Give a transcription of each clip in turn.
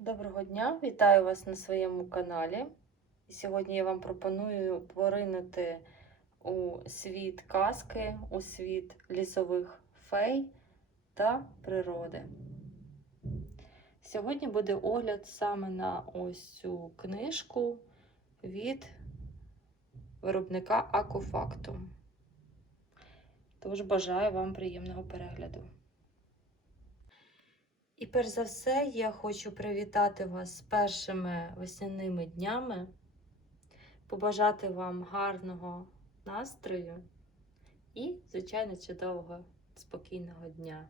Доброго дня, вітаю вас на своєму каналі. Сьогодні я вам пропоную поринути у світ казки, у світ лісових фей та природи. Сьогодні буде огляд саме на ось цю книжку від виробника Акуфактум. Тож бажаю вам приємного перегляду. І перш за все, я хочу привітати вас з першими весняними днями, побажати вам гарного настрою і, звичайно, чудового, спокійного дня.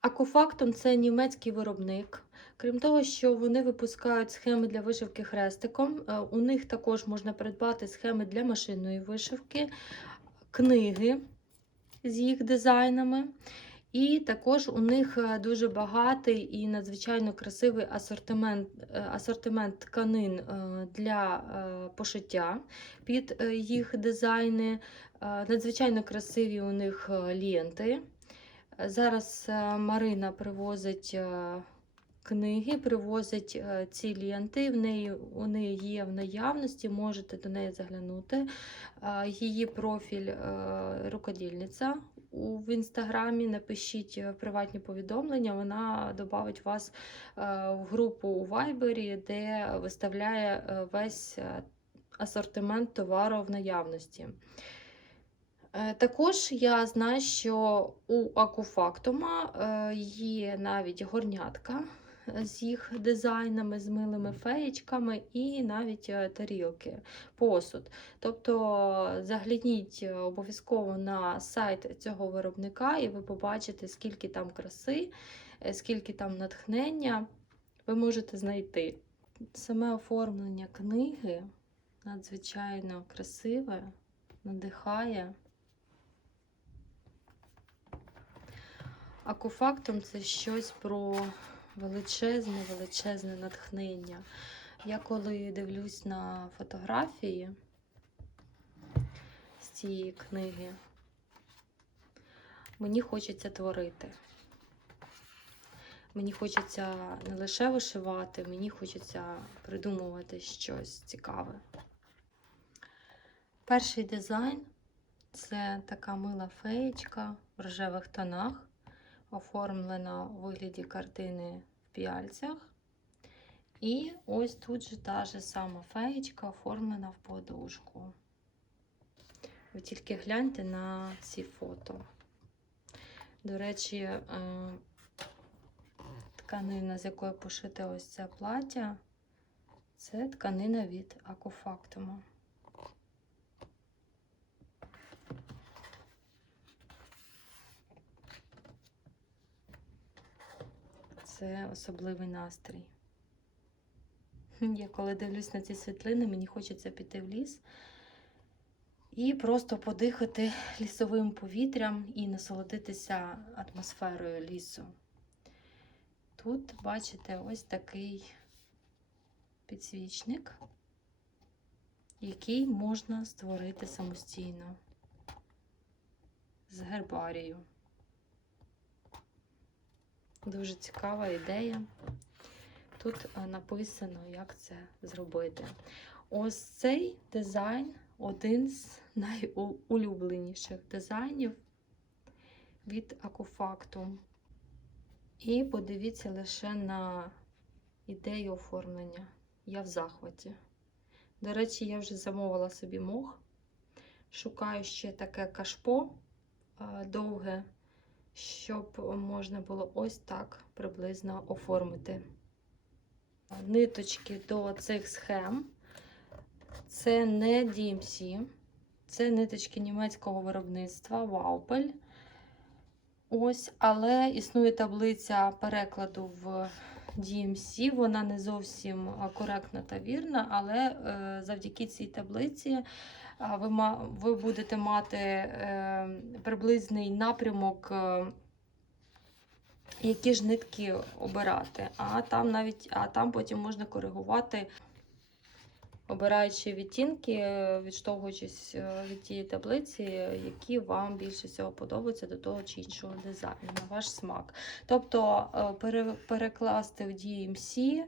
Акуфактум це німецький виробник. Крім того, що вони випускають схеми для вишивки хрестиком, е, у них також можна придбати схеми для машинної вишивки, книги з їх дизайнами. І також у них е, дуже багатий і надзвичайно красивий асортимент, е, асортимент тканин для пошиття під їх дизайни. Надзвичайно красиві у них ленти. Зараз Марина привозить книги, привозить е, ці ленти. В неї вони є в наявності, можете до неї заглянути. Е, Її профіль е, рукодільниця в інстаграмі. Напишіть приватні повідомлення. Вона додавить вас в групу у Вайбері, де виставляє весь асортимент товару в наявності. Також я знаю, що у Акуфактума є навіть горнятка з їх дизайнами, з милими феєчками і навіть е, тарілки, посуд. Тобто загляніть е, обов'язково на сайт цього виробника, і ви побачите, скільки там краси, е, скільки там натхнення ви можете знайти. Саме оформлення книги надзвичайно красиве, надихає. Акуфактум це щось про величезне, величезне натхнення. Я коли дивлюсь на фотографії з цієї книги, мені хочеться творити. Мені хочеться не лише вишивати, мені хочеться придумувати щось цікаве. Перший дизайн це така мила феєчка в рожевих тонах оформлена у вигляді картини в піальцях. І ось тут же та же сама феєчка оформлена в подушку. Ви тільки гляньте на ці фото. До речі, е, тканина, з якої пошите ось це плаття, це тканина від Акуфактума. Це особливий настрій. Я коли дивлюсь на ці світлини, мені хочеться піти в ліс і просто подихати лісовим повітрям і насолодитися атмосферою лісу. Тут, бачите, ось такий підсвічник, який можна створити самостійно з гербарію. Дуже цікава ідея. Тут е, написано, як це зробити. Ось цей дизайн один з найулюбленіших дизайнів від Акуфактум. І подивіться лише на ідею оформлення. Я в захваті. До речі, я вже замовила собі мох. Шукаю ще таке кашпо е, довге щоб можна було ось так приблизно оформити. Ниточки до цих схем. Це не DMC, це ниточки німецького виробництва Waupel. Ось, але існує таблиця перекладу в DMC, вона не зовсім коректна та вірна, але е, завдяки цій таблиці ви ви будете мати е, приблизний напрямок, е, які ж нитки обирати. А там навіть а там потім можна коригувати обираючи відтінки, е, відштовхуючись від тієї таблиці, які вам більше всього подобаються до того чи іншого дизайну, на ваш смак. Тобто перекласти в DMC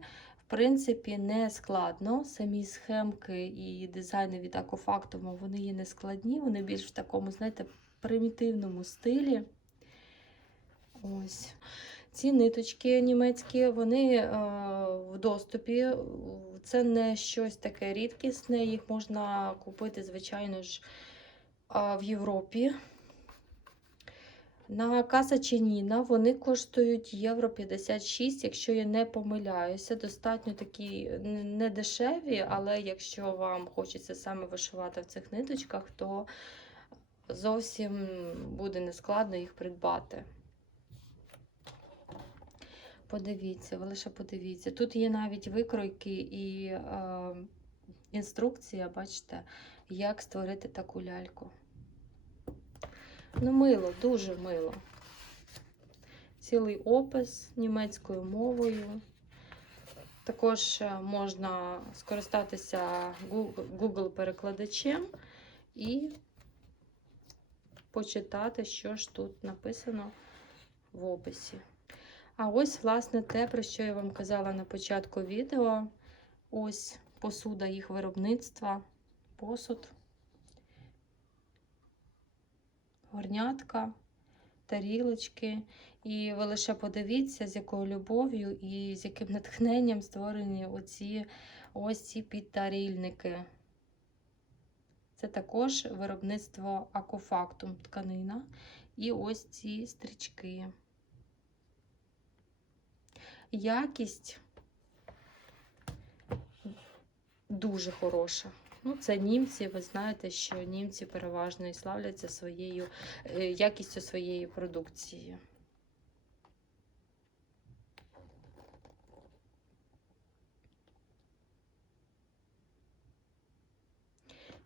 принципі не складно. Самі схемки і дизайни від Акофактуму вони є не складні, вони більш в такому, знаєте, примітивному стилі. Ось. Ці ниточки німецькі, вони е, в доступі. Це не щось таке рідкісне, їх можна купити, звичайно ж, е, в Європі. На Каса Чиніна вони коштують євро 56, якщо я не помиляюся. Достатньо такі н- не дешеві, але якщо вам хочеться саме вишивати в цих ниточках, то зовсім буде нескладно їх придбати. Подивіться, ви лише подивіться. Тут є навіть викройки і е, інструкція, бачите, як створити таку ляльку. Ну, мило, дуже мило. Цілий опис німецькою мовою. Також е, можна скористатися Google-перекладачем і почитати, що ж тут написано в описі. А ось, власне, те, про що я вам казала на початку відео. Ось посуда їх виробництва, посуд, горнятка, тарілочки. І ви лише подивіться, з якою любов'ю і з яким натхненням створені оці ось ці підтарільники. Це також виробництво акофактум тканина. І ось ці стрічки. Якість дуже хороша. Ну, це німці, ви знаєте, що німці переважно і славляться своєю е, якістю своєї продукції.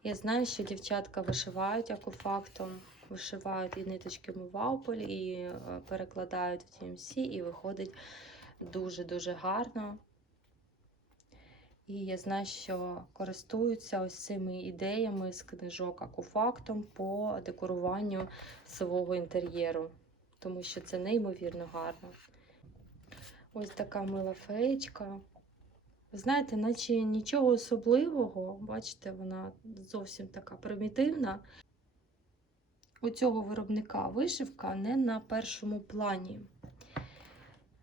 Я знаю, що дівчатка вишивають акуфактом, вишивають і ниточками вауполь, і е, перекладають в TMC, і виходить дуже-дуже гарно. І я знаю, що користуються ось цими ідеями з книжок акуфактом по декоруванню свого інтер'єру, тому що це неймовірно гарно. Ось така мила феєчка. Знаєте, наче нічого особливого, бачите, вона зовсім така примітивна. У цього виробника вишивка не на першому плані.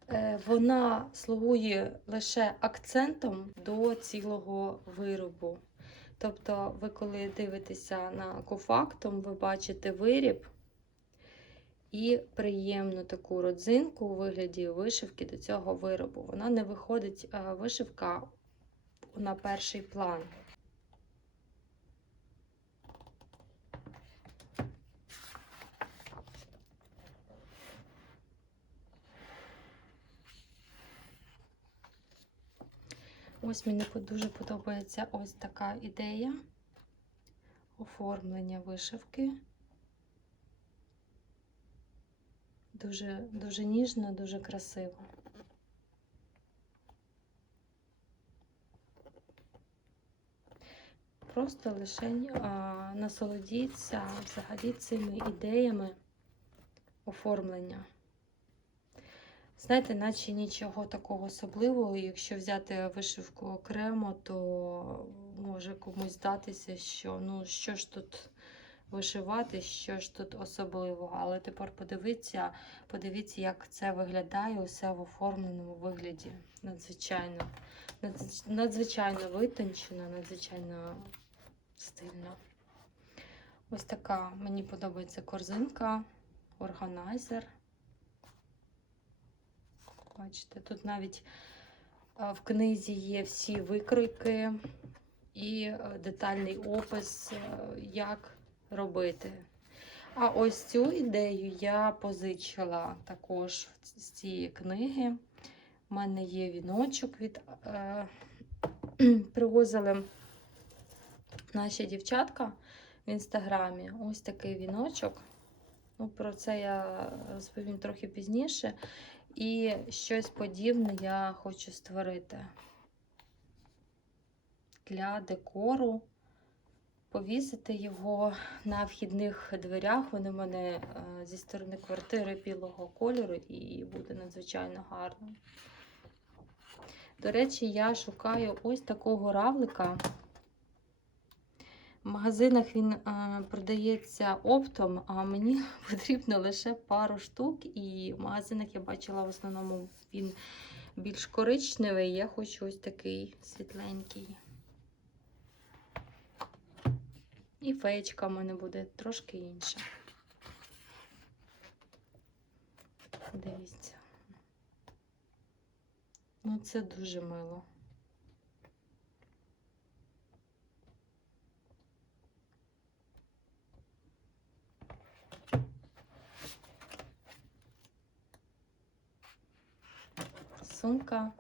Е, Вона слугує лише акцентом до цілого виробу. Тобто, ви коли дивитеся на кофактум, ви бачите виріб і приємну таку родзинку у вигляді вишивки до цього виробу. Вона не виходить е, вишивка на перший план. Ось мені дуже подобається ось така ідея оформлення вишивки. Дуже, дуже ніжно, дуже красиво. Просто лише насолодіться взагалі цими ідеями оформлення. Знаєте, наче нічого такого особливого. Якщо взяти вишивку окремо, то може комусь здатися, що ну що ж тут вишивати, що ж тут особливого. Але тепер подивіться, подивіться, як це виглядає усе в оформленому вигляді. Надзвичайно, надзвич- надзвичайно витончено, надзвичайно стильно. Ось така мені подобається корзинка, органайзер. Бачите, тут навіть в книзі є всі викройки і е, детальний опис, е, як робити. А ось цю ідею я позичила також з цієї книги. У мене є віночок від е, привозили наші дівчатка в інстаграмі. Ось такий віночок. Ну, про це я розповім трохи пізніше. І щось подібне я хочу створити. для декору. Повісити його на вхідних дверях. Вони в мене е, зі сторони квартири білого кольору і буде надзвичайно гарно. До речі, я шукаю ось такого равлика. В магазинах він е, продається оптом, а мені потрібно лише пару штук. І в магазинах я бачила в основному він більш коричневий. Я хочу ось такий світленький. І феєчка в мене буде трошки інша. Дивіться. Ну, це дуже мило. Сумка.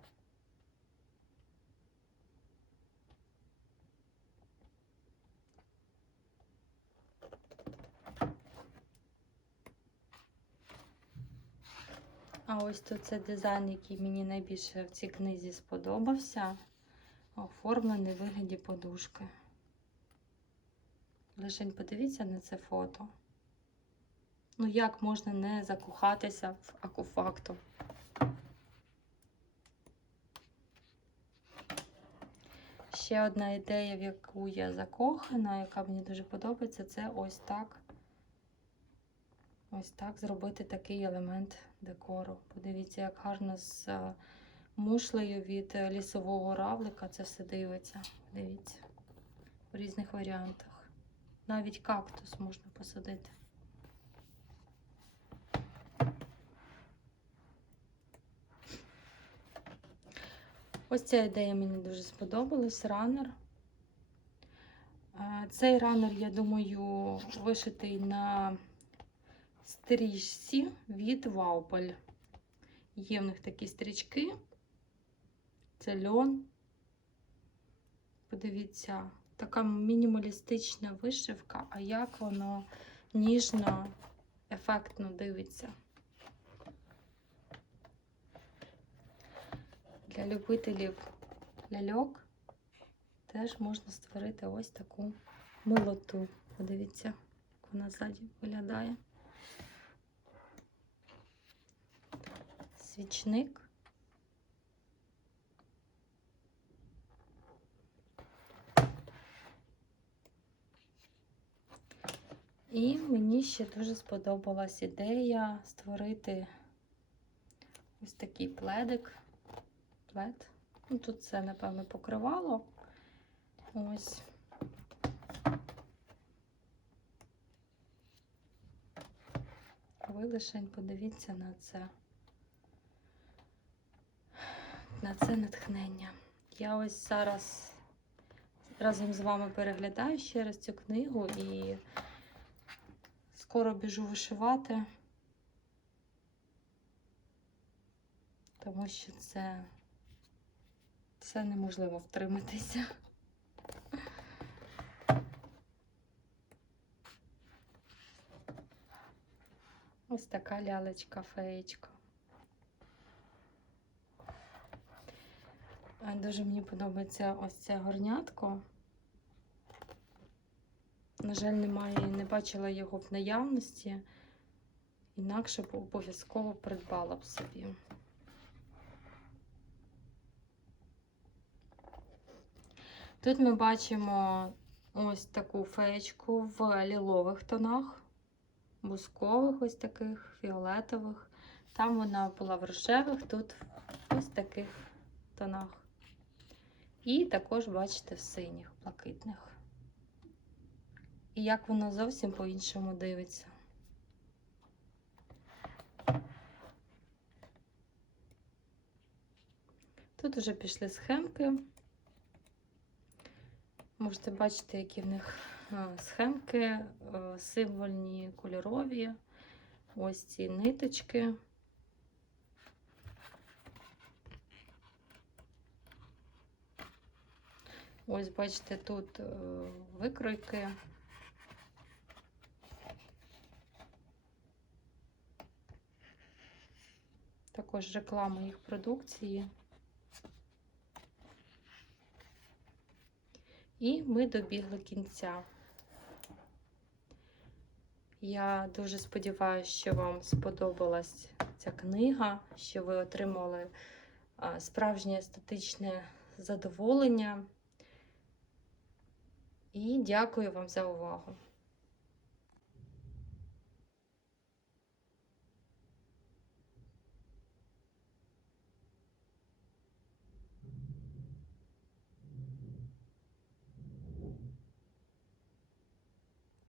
А ось тут це дизайн, який мені найбільше в цій книзі сподобався. Оформлений в вигляді подушки. Лишень подивіться на це фото. Ну, як можна не закохатися в акуфакту? Ще одна ідея, в яку я закохана, яка мені дуже подобається, це ось так. Ось так зробити такий елемент декору. Подивіться, як гарно з е, мушлею від е, лісового равлика це все дивиться. Дивіться, в різних варіантах. Навіть кактус можна посадити. Ось ця ідея мені дуже сподобалась. Ранер. Цей ранер, я думаю, вишитий на стрічці від Ваупель. Є в них такі стрічки. Це льон. Подивіться, така мінімалістична вишивка, а як воно ніжно, ефектно дивиться. Для любителів ляльок теж можна створити ось таку милоту. Подивіться, як вона ззаді виглядає. Свічник. І мені ще дуже сподобалась ідея створити ось такий пледик. Ну, тут це, напевно, покривало. Ось. Ви лишень подивіться на це. На це натхнення. Я ось зараз разом з вами переглядаю ще раз цю книгу і скоро біжу вишивати, тому що це, це неможливо втриматися. Ось така лялечка феєчка. Дуже мені подобається ось це горнятко. На жаль, немає, не бачила його в наявності, інакше б обов'язково придбала б собі. Тут ми бачимо ось таку феєчку в лілових тонах, бускових, ось таких, фіолетових. Там вона була в рожевих, тут ось таких тонах. І також бачите в синіх, блакитних. І як воно зовсім по-іншому дивиться. Тут вже пішли схемки. Можете бачити, які в них е, схемки, е, символьні, кольорові. Ось ці ниточки. Ось, бачите, тут е, викройки. Також реклама їх продукції. І ми добігли кінця. Я дуже сподіваюся, що вам сподобалась ця книга, що ви отримали справжнє естетичне задоволення. І дякую вам за увагу.